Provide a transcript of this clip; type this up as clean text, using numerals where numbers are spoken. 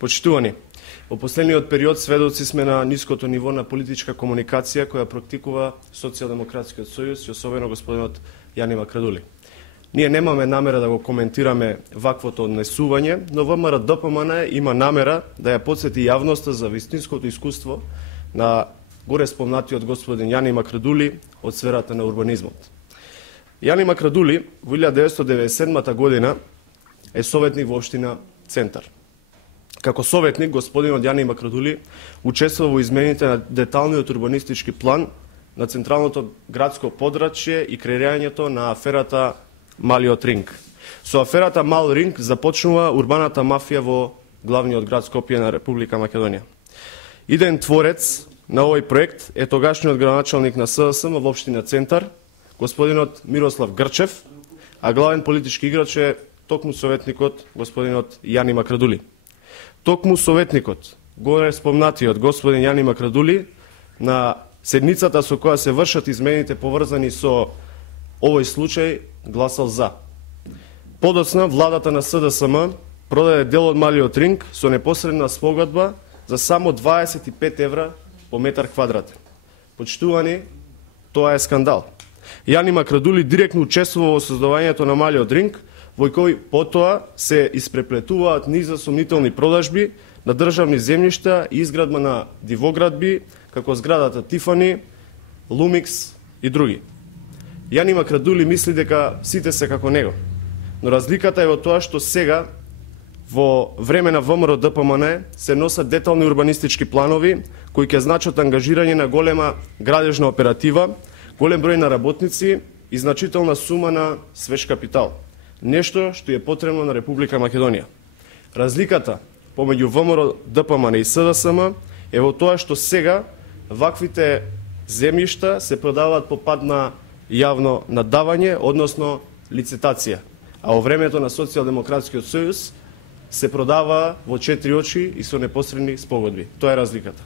Почитувани, во последниот период сведоци сме на ниското ниво на политичка комуникација која практикува Социјалдемократскиот сојуз и особено господинот Јани Макрадули. Ние немаме намера да го коментираме ваквото однесување, но ВМРО-ДПМН има намера да ја потсети јавноста за вистинското искуство на горе спомнатиот господин Јани Макрадули од сферата на урбанизмот. Јани Макрадули во 1997 година е советник во општина Центар. Како советник, господинот Јани Макрадули учествува во измените на деталниот урбанистички план на централното градско подрачје и креирањето на аферата Малиот ринг. Со аферата Мал ринг започнува урбаната мафија во главниот град Скопје на Република Македонија. Иден творец на овој проект е тогашниот градоначалник на СДСМ во општина Центар, господинот Мирослав Грчев, а главен политички играч е токму советникот господинот Јани Макрадули. Токму советникот, горе спомнатиот господин Јани Макрадули, на седницата со која се вршат измените поврзани со овој случај, гласал за. Подоцна, владата на СДСМ продаде дел од Малиот ринг со непосредна спогодба за само 25 евра по метар квадратен. Почитувани, тоа е скандал. Јани Макрадули директно учествува во создавањето на Малиот ринг, во кој потоа се испреплетуваат низа сомнителни продажби на државни земјишта и изградба на дивоградби, како зградата Тифани, Лумикс и други. Јани Макрадули мисли дека сите се како него, но разликата е во тоа што сега, во време на ВМРО-ДПМН, се носат детални урбанистички планови, кои ќе значат ангажирање на голема градежна оператива, голем број на работници и значителна сума на свеж капитал. Нешто што е потребно на Република Македонија. Разликата помеѓу ВМРО-ДПМН и СДСМ е во тоа што сега ваквите земјишта се продаваат по пат на јавно надавање, односно лицитација, а во времето на Социјалдемократскиот сојуз се продава во 4 очи и со непосредни спогодби. Тоа е разликата.